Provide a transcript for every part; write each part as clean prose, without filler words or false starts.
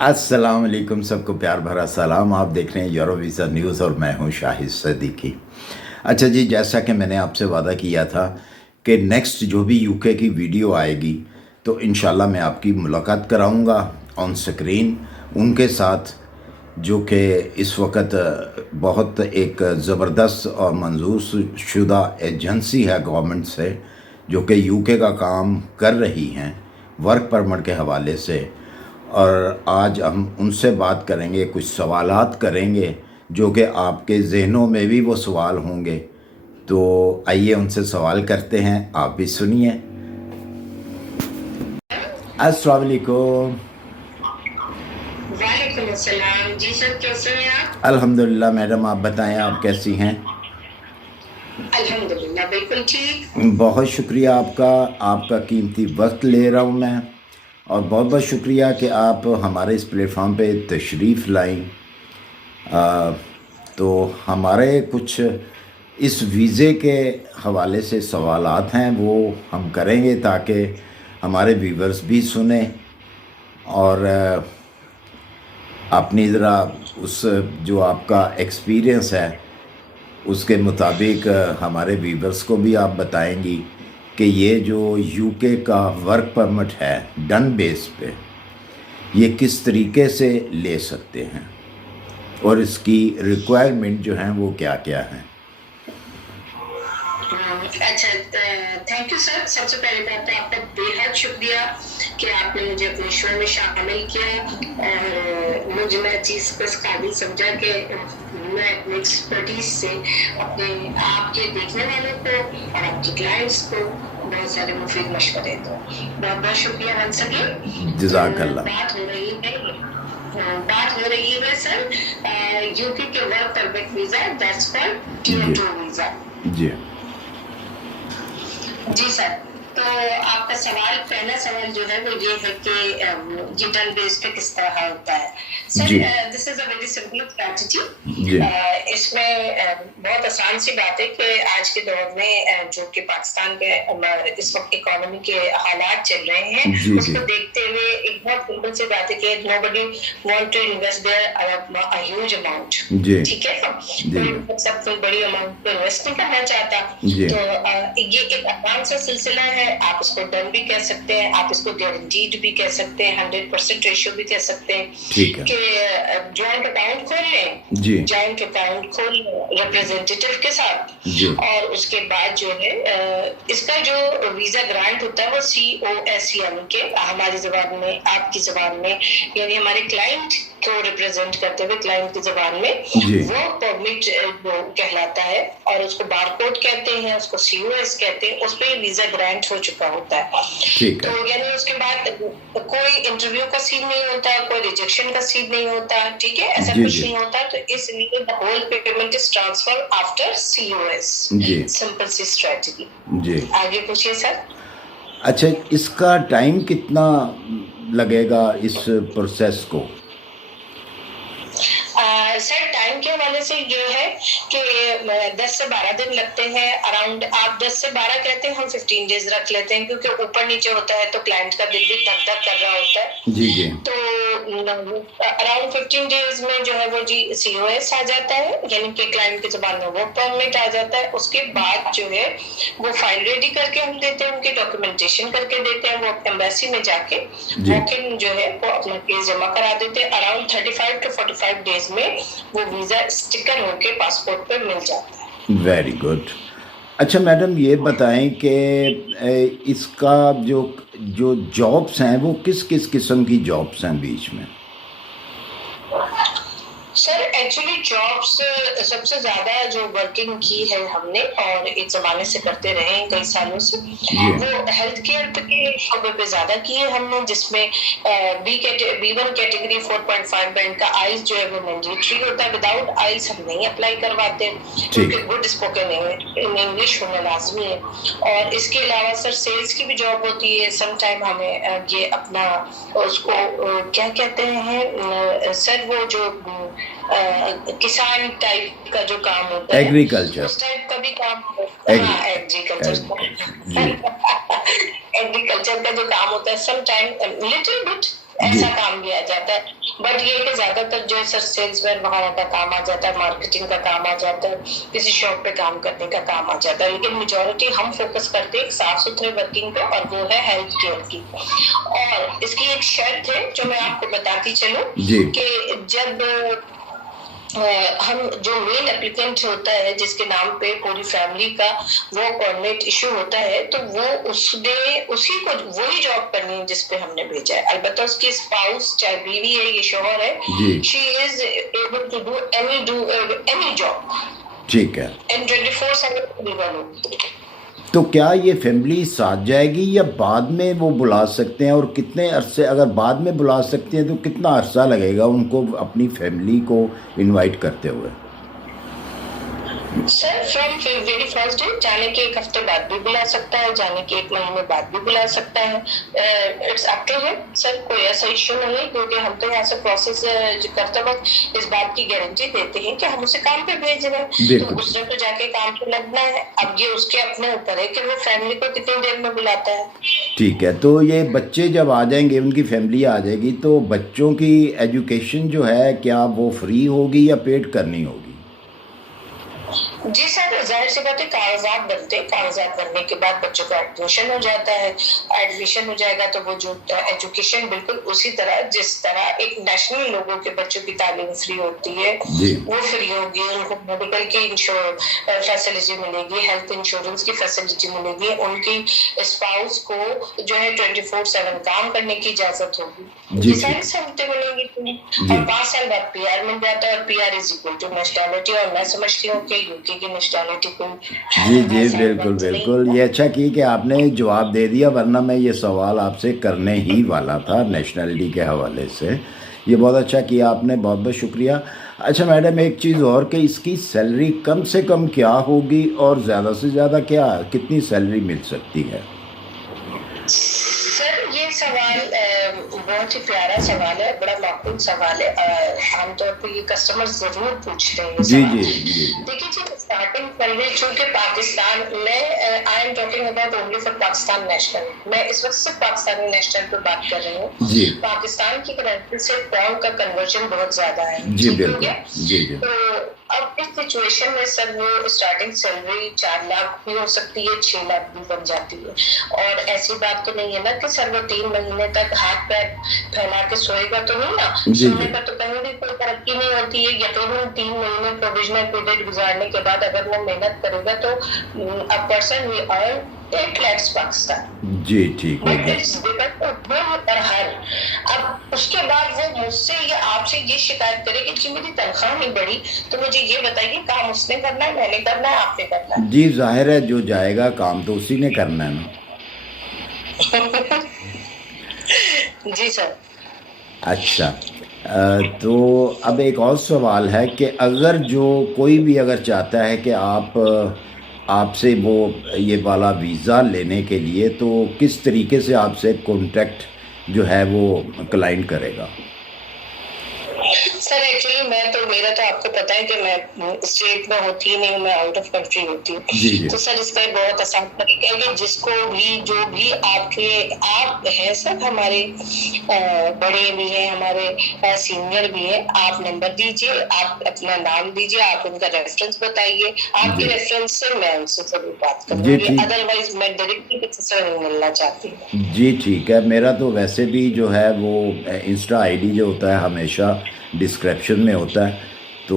अस्सलाम वालेकुम, सबको प्यार भरा सलाम। आप देख रहे हैं यूरोवीज़ा न्यूज़ और मैं हूं शाहिद सदीकी। अच्छा जी, जैसा कि मैंने आपसे वादा किया था कि नेक्स्ट जो भी यूके की वीडियो आएगी तो इंशाल्लाह मैं आपकी मुलाकात कराऊंगा ऑन स्क्रीन उनके साथ, जो कि इस वक्त बहुत एक ज़बरदस्त और मंजूर शुदा एजेंसी है गवर्नमेंट से, जो कि यूके का काम कर रही हैं वर्क परमिट के हवाले से। और आज हम उनसे बात करेंगे, कुछ सवालात करेंगे जो कि आपके जहनों में भी वो सवाल होंगे। तो आइए उनसे सवाल करते हैं, आप भी सुनिए। अस्सलाम वालेकुम। वालेकुम अस्सलाम जी सर, कैसे हैं आप? अल्हम्दुलिल्लाह मैडम, आप बताएं आप कैसी हैं? अल्हम्दुलिल्लाह बिल्कुल ठीक। बहुत शुक्रिया आपका, आपका कीमती वक्त ले रहा हूँ मैं, और बहुत बहुत शुक्रिया कि आप हमारे इस प्लेटफॉर्म पे तशरीफ़ लाई। तो हमारे कुछ इस वीज़े के हवाले से सवालात हैं, वो हम करेंगे ताकि हमारे व्यूवर्स भी सुने और अपनी ज़रा उस जो आपका एक्सपीरियंस है उसके मुताबिक हमारे व्यूवर्स को भी आप बताएंगी कि ये जो यूके का वर्क परमिट है डन बेस पे, ये किस तरीके से ले सकते हैं और इसकी रिक्वायरमेंट जो हैं वो क्या क्या हैं। अच्छा, थैंक यू सर। सबसे पहले बात है, आपका बेहद शुक्रिया कि आपने मुझे अपने शो में शामिल किया और मुझे मैं चीज़ को इस काबिल समझा कि मैं अपनी एक्सपर्टीज से अपने आपके देखने वालों को और आपके क्लाइंट्स को बहुत सारे मुफीद मशवरे दूँ। बहुत बहुत शुक्रिया वन अगेन। जज़ाकल्लाह। बात हो रही है सर यूके के work permit visa, that's called tier 2 visa. जी जी सर, तो आपका सवाल, पहला सवाल जो है वो ये है कि ये डन बेस पे किस तरह होता है sir. This is a very simple strategy. इसमें बहुत आसान सी बात है कि आज के दौर में जो कि पाकिस्तान के इस वक्त इकोनॉमी के हालात चल रहे हैं उसको देखते हुए एक बहुत सिंपल सी बात है कि nobody want to invest there a huge amount. ठीक है, तो सब कोई बड़ी अमाउंट इन्वेस्ट नहीं करना चाहता। तो ये एक आसान सा सिलसिला है, आप इसको डन भी कह सकते हैं, आप इसको गारंटीड भी कह सकते हैं, 100% रेशियो भी कह सकते हैं कि जॉइंट अकाउंट खोल लें, जॉइंट अकाउंट खोल लें रिप्रेजेंटेटिव के साथ, और उसके बाद जो है इसका जो वीजा ग्रांट होता है वो COS यानी कि हमारी जबान में, आपकी जबान में, यानी हमारे क्लाइंट को रिप्रेजेंट करते हुए क्लाइंट की जबान में वो परमिट कहलाता है, और उसको बारकोड कहते हैं, उसको COS कहते हैं। उस पर वीजा ग्रांट हो चुका होता है। तो यानी उसके बाद कोई इंटरव्यू का सीन नहीं होता, कोई रिजेक्शन का सीन नहीं होता। ठीक है, ऐसा कुछ नहीं होता। तो इसलिए the whole payment is transfer after COS। Simple सी स्ट्रेटजी। आगे पूछिए सर। अच्छा, इसका टाइम कितना लगेगा इस प्रोसेस को? सर टाइम के हवाले से ये है कि 10 से 12 दिन लगते हैं अराउंड। आप 10 से 12 कहते हैं, हम 15 डेज रख लेते हैं, क्योंकि ऊपर नीचे होता है तो क्लाइंट का दिल भी धक धक कर रहा होता है। जी। तो अराउंड 15 डेज में जो है वो जी COS आ जाता है, यानी कि क्लाइंट की जुबान में वो परमिट आ जाता है। उसके बाद जो है वो फाइल रेडी करके हम देते हैं, उनकी डॉक्यूमेंटेशन करके देते हैं, वो एम्बेसी में जाके वॉक-इन जो है वो अपना केस जमा करा देते हैं। अराउंड 35 to 45 डेज में वो वीजा स्टिकर होके पासपोर्ट पे मिल जाता है। Very good. अच्छा मैडम, ये बताएं कि इसका जो जो जॉब्स हैं वो किस किस किस्म की जॉब्स हैं बीच में? सर एक्चुअली जॉब्स सबसे ज्यादा जो वर्किंग की है हमने और एक जमाने से करते रहे हैं कई सालों से, वो हेल्थ केयर के शोबे पे ज्यादा की है हमने, जिसमें B1 कैटेगरी 4.5 बैंड का आइल्स जो है वो मैंडेटरी होता है। विदाउट आइल्स हम नहीं अप्लाई करवाते, क्योंकि गुड स्पोकन इंग्लिश होना लाजमी है। और इसके अलावा सर सेल्स की भी जॉब होती है। सम टाइम हमें ये अपना उसको क्या कहते हैं सर, वो जो किसान टाइप का जो काम होता है, एग्रीकल्चर, उस टाइप का भी काम होता है। हाँ, एग्रीकल्चर का जो काम होता है, सम टाइम लिटिल बिट ऐसा काम भी आ जाता है। बट ये कि ज्यादातर जो है सर सेल्समैन वगैरह का काम आ जाता है, मार्केटिंग का काम आ जाता है, किसी शॉप पे काम करने का काम आ जाता है, लेकिन मेजोरिटी हम फोकस करते हैं साफ सुथरे वर्किंग पे, और वो है हेल्थ केयर की। और इसकी एक शर्त है जो मैं आपको बताती चलूं कि जब हम जो मेन एप्लीकेंट होता है जिसके नाम पे पूरी फैमिली का वो कोऑर्डिनेट इशू होता है, तो वो उसी को वही जॉब करनी है जिसपे हमने भेजा है। अलबत्ता उसकी स्पाउस चाहे बीवी है या शौहर है, she is able to do any job. ठीक है। एंड 24/7 तो क्या ये फैमिली साथ जाएगी या बाद में वो बुला सकते हैं, और कितने अरसे, अगर बाद में बुला सकते हैं तो कितना अरसा लगेगा उनको अपनी फैमिली को इनवाइट करते हुए? Sir from very first day, जाने के एक हफ्ते बाद भी बुला सकता है, जाने के एक महीने बाद भी बुला सकता है। It's up to him sir, कोई ऐसा इश्यू नहीं है, क्योंकि हम तो यहाँ से प्रोसेस करते वक्त इस बात की गारंटी देते हैं कि हम उसे काम पे भेज रहे हैं, तो उसने तो जाके काम पे लगना है। अब ये उसके अपने ऊपर है कि वो फैमिली को कितनी देर में बुलाता है। ठीक है। तो ये बच्चे जब आ जाएंगे, उनकी फैमिली आ जाएगी, तो बच्चों की एजुकेशन जो है क्या वो फ्री होगी या पेड करनी होगी? जी सर, जाहिर सी बात है, कागजात बनते हैं, कागजात बनने के बाद बच्चों का एडमिशन हो जाता है। एडमिशन हो जाएगा तो वो जो एजुकेशन बिल्कुल उसी तरह जिस तरह एक नेशनल लोगों के बच्चों की तालीम फ्री होती है वो फ्री होगी। उनको मेडिकल की फैसिलिटी मिलेगी, हेल्थ इंश्योरेंस की फैसिलिटी मिलेगी, उनकी स्पाउस को जो है 24/7 काम करने की इजाजत होगी। ये सारी सहूलतें मिलेंगी। और 5 साल बाद PR मिल जाता है, और PR is equal to nationality. और मैं समझती हूँ कि यूके की नेशनलिटी को जी बिल्कुल बिल्कुल, ये अच्छा की कि आपने जवाब दे दिया, वरना मैं ये सवाल आपसे करने ही वाला था नेशनलिटी के हवाले से। ये बहुत अच्छा किया आपने, बहुत बहुत शुक्रिया। अच्छा मैडम, एक चीज़ और कि इसकी सैलरी कम से कम क्या होगी और ज़्यादा से ज़्यादा क्या, कितनी सैलरी मिल सकती है? सर ये सवाल बहुत ही प्यारा सवाल है, बड़ा माकूल सवाल है। आमतौर पर ये कस्टमर जरूर पूछते हैं। जी। देखिए जी, स्टार्टिंग सैलरी चूंकि पाकिस्तान में, I am talking about only for Pakistan national, मैं इस वक्त सिर्फ पाकिस्तानी नेशनल पर बात कर रही हूँ। पाकिस्तान की करेंसी से पाउंड का कन्वर्जन बहुत ज्यादा है। जी बिल्कुल। तो अब इस सिचुएशन में सर वो स्टार्टिंग सैलरी 4 लाख भी हो सकती है, 6 लाख भी बन जाती है। और ऐसी बात तो नहीं है ना कि सर वो 3 महीने तक हाथ पैर फैला के सोएगा तो नहीं ना। सोने का तो कहीं भी कोई तरक्की नहीं होती है। यकीनन 3 महीने प्रोविजनल पीरियड गुजारने के बाद अगर वो मेहनत करेगा तो a person will earn 8 lakh Pakistan. जी ठीक है। अब उसके बाद वो मुझसे या आपसे ये शिकायत करे कि मेरी तनख्वाह नहीं बढ़ी, तो मुझे ये बताइए काम उसने करना है, मैंने करना है, आपने करना है? जी जाहिर है, जो जाएगा काम तो उसी ने करना है ना। जी सर। अच्छा, तो अब एक और सवाल है कि अगर जो कोई भी अगर चाहता है कि आपसे वो ये वाला वीज़ा लेने के लिए, तो किस तरीके से आपसे कांटेक्ट जो है वो क्लाइंट करेगा? सर एक्चुअली मेरा तो आपको पता है कि मैं स्टेट में होती ही नहीं, मैं आउट ऑफ कंट्री होती हूँ। तो सर इसका बहुत आसान तरीका है कि जिसको भी जो भी आप हैं सर, हमारे बड़े भी हैं, हमारे सीनियर भी हैं, आप नंबर दीजिए, आप अपना नाम दीजिए, आप उनका रेफरेंस बताइए, आपके रेफरेंस से मैं उनसे जरूर बात करूँगी, अदरवाइज मैं डायरेक्टली किसी से नहीं मिलना चाहती। जी ठीक है। मेरा तो वैसे भी जो है वो इंस्टा ID जो होता है हमेशा डिस्क्रिप्शन में होता है, तो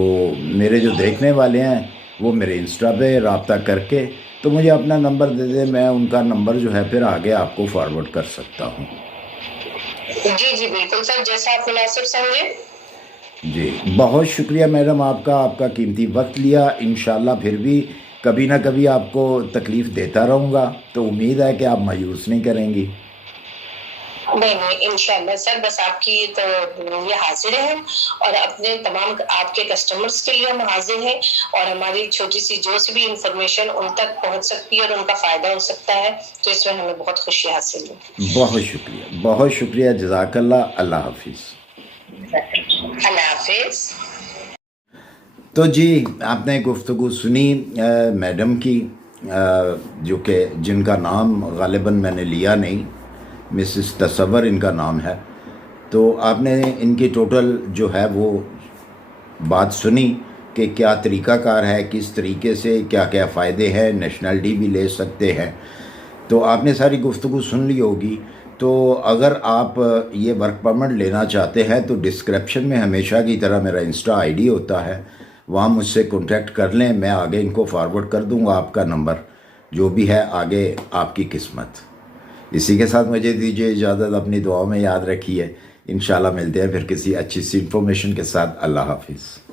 मेरे जो देखने वाले हैं वो मेरे इंस्टा पे रब्ता करके तो मुझे अपना नंबर दे दे, मैं उनका नंबर जो है फिर आगे आपको फॉरवर्ड कर सकता हूँ। जी बिल्कुल सर, जैसा आप मुनासिब समझे। जी बहुत शुक्रिया मैडम, आपका कीमती वक्त लिया। इंशाल्लाह फिर भी कभी ना कभी आपको तकलीफ़ देता रहूँगा, तो उम्मीद है कि आप मायूस नहीं करेंगी। नहीं इंशाल्लाह सर, बस आपकी तो ये हाजिर हैं और अपने तमाम आपके कस्टमर्स के लिए हम हाजिर हैं, और हमारी छोटी सी जो सी भी इंफॉर्मेशन उन तक पहुंच सकती है और उनका फ़ायदा हो सकता है, तो इसमें हमें बहुत खुशी हासिल है। बहुत शुक्रिया, जज़ाकल्लाह। अल्लाह हाफिज़। अल्लाह हाफिज़। तो जी आपने गुफ्तगू सुनी मैडम की, जो कि जिनका नाम गालिबन मैंने लिया नहीं, मिसेस तसव्वुर इनका नाम है। तो आपने इनकी टोटल जो है वो बात सुनी कि क्या तरीक़ाकार है, किस तरीके से क्या क्या फ़ायदे हैं, नेशनलिटी भी ले सकते हैं, तो आपने सारी गुफ्तगू सुन ली होगी। तो अगर आप ये वर्क परमिट लेना चाहते हैं तो डिस्क्रिप्शन में हमेशा की तरह मेरा इंस्टा आईडी होता है, वहाँ मुझसे कॉन्टेक्ट कर लें, मैं आगे इनको फॉरवर्ड कर दूँगा आपका नंबर, जो भी है आगे आपकी किस्मत। इसी के साथ मुझे दीजिए इजाज़त, अपनी दुआओं में याद रखिए। इंशाल्लाह मिलते हैं फिर किसी अच्छी सी इन्फॉर्मेशन के साथ। अल्लाह हाफिज़।